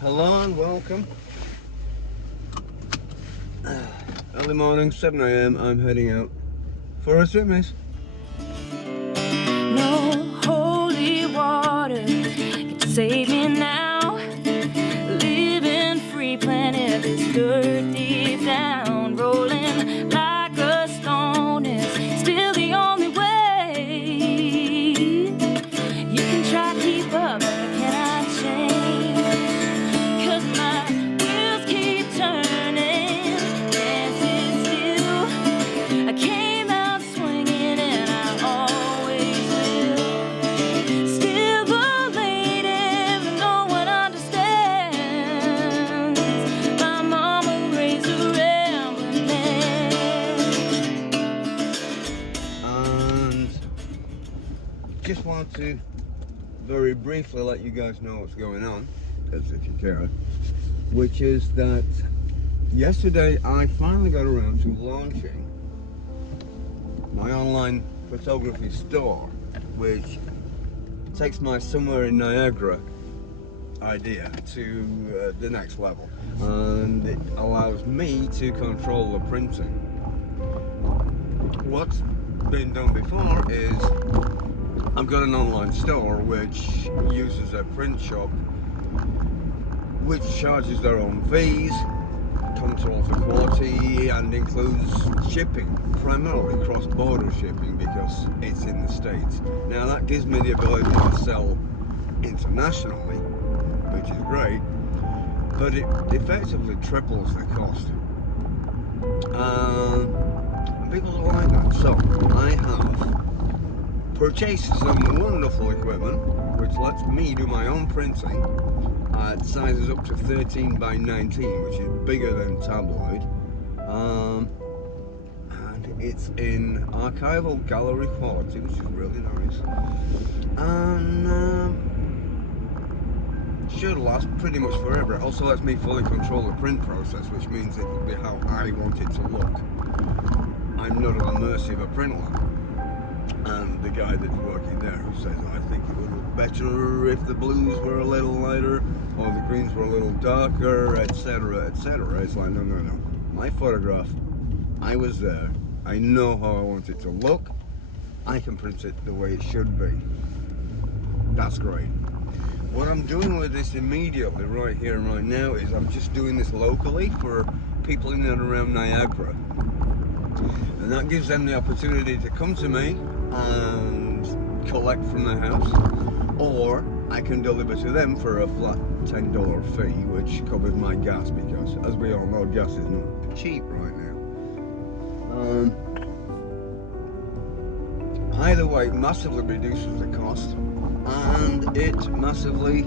Hello and welcome. Early morning, 7 a.m. I'm heading out for a swim race. No holy water can save me now. Living free, planet is dirt deep down. Rolling like a stone is still the only way. You can try to keep up, but I cannot change. 'Cause my wheels keep turning, dancing still. I came out swinging and I always will. Still the lady, but no one understands. My mama raised a rambling man. And just want to very briefly let you guys know what's going on, as if you care, which is that yesterday I finally got around to launching my online photography store, which takes my Somewhere in Niagara idea to the next level, and it allows me to control the printing. What's been done before is I've got an online store which uses a print shop which charges their own fees, controls the quality, and includes shipping, primarily cross-border shipping because it's in the States. Now that gives me the ability to sell internationally, which is great, but it effectively triples the cost. And people don't like that, so I have purchased some wonderful equipment which lets me do my own printing at sizes up to 13 by 19, which is bigger than tabloid, and it's in archival gallery quality, which is really nice, and should last pretty much forever. It also lets me fully control the print process, which means it will be how I want it to look. I'm not at the mercy of a print lamp. And the guy that's working there who says, I think it would look better if the blues were a little lighter or the greens were a little darker, etc, etc. It's like, no. My photograph, I was there, I know how I want it to look, I can print it the way it should be. That's great. What I'm doing with this immediately, right here and right now, is I'm just doing this locally for people in and around Niagara. And that gives them the opportunity to come to me and collect from the house, or I can deliver to them for a flat $10 fee, which covers my gas, because as we all know, gas is not cheap right now. Either way, it massively reduces the cost, and it massively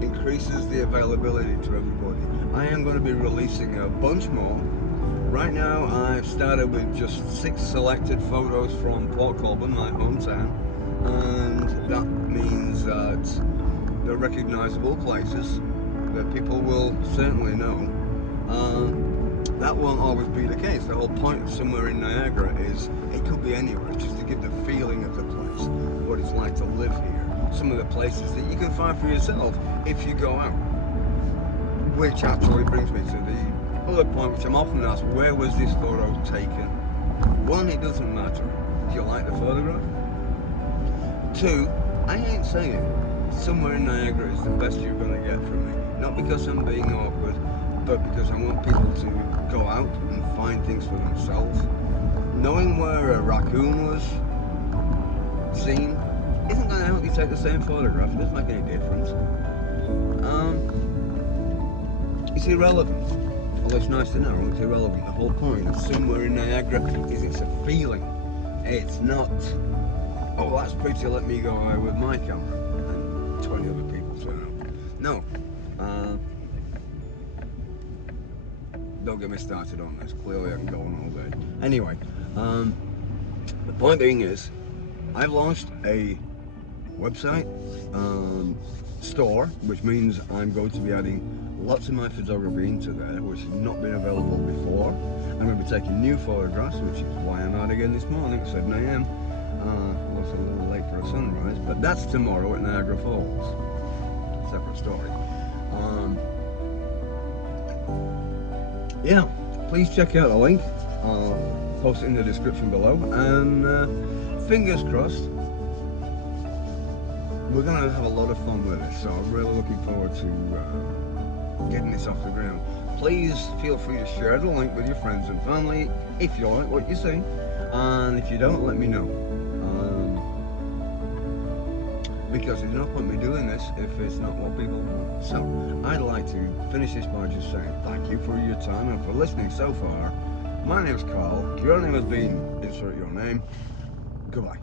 increases the availability to everybody. I am going to be releasing a bunch more. Right now I've started with just 6 selected photos from Port Colborne, my hometown, and that means that they're recognizable places that people will certainly know. That won't always be the case. The whole point of Somewhere in Niagara is it could be anywhere, just to give the feeling of the place, what it's like to live here, some of the places that you can find for yourself if you go out. Which actually brings me to the other point, which I'm often asked, where was this photo taken? One, it doesn't matter. Do you like the photograph? Two, I ain't saying Somewhere in Niagara is the best you're going to get from me. Not because I'm being awkward, but because I want people to go out and find things for themselves. Knowing where a raccoon was seen isn't going to help you take the same photograph. It doesn't make any difference. It's irrelevant. Although it's nice to know, it's irrelevant. The whole point of Somewhere in Niagara is it's a feeling. It's not, oh, that's pretty, let me go away with my camera and 20 other people turn up. No. Don't get me started on this. Clearly I can go on all day. Anyway, the point being is, I've launched a website, store, which means I'm going to be adding lots of my photography into there, which has not been available before. I'm going to be taking new photographs, which is why I'm out again this morning at 7 a.m. Also a little late for a sunrise, but that's tomorrow at Niagara Falls. separate story. Yeah, please check out the link. I'll post it in the description below, and fingers crossed, we're going to have a lot of fun with it. So I'm really looking forward to getting this off the ground. Please feel free to share the link with your friends and family if you like what you see, and if you don't, let me know. Because there's no point me doing this if it's not what people want. So I'd like to finish this by just saying thank you for your time and for listening so far. My name's Carl. Your name has been insert your name. Goodbye.